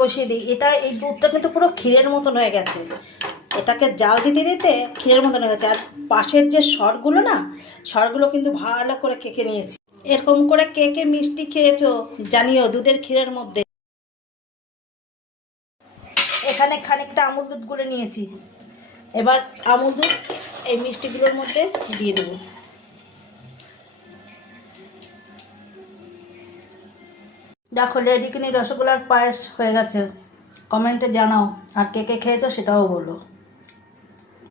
বসিয়ে দিই। এই দুধটা কিন্তু পুরো ক্ষীরের মতন হয়ে গেছে, এটাকে জাল দিতে দিতে ক্ষীরের মতন হয়ে গেছে। আর পাশের যে সরগুলো না, সরগুলো কিন্তু ভালো করে কেকে নিয়েছি। এরকম করে কে কে মিষ্টি খেয়েছো জানিও দুধের ক্ষীরের মধ্যে। এখানে খানিকটা আমুল দুধ গুলে নিয়েছি, এবার আমুল দুধ এই মিষ্টিগুলোর মধ্যে দিয়ে দেবো। দেখো লেডিকিনি রসগোল্লার পায়েস হয়ে গেছে। কমেন্টে জানাও, আর কে কে খেয়েছো সেটাও বলো।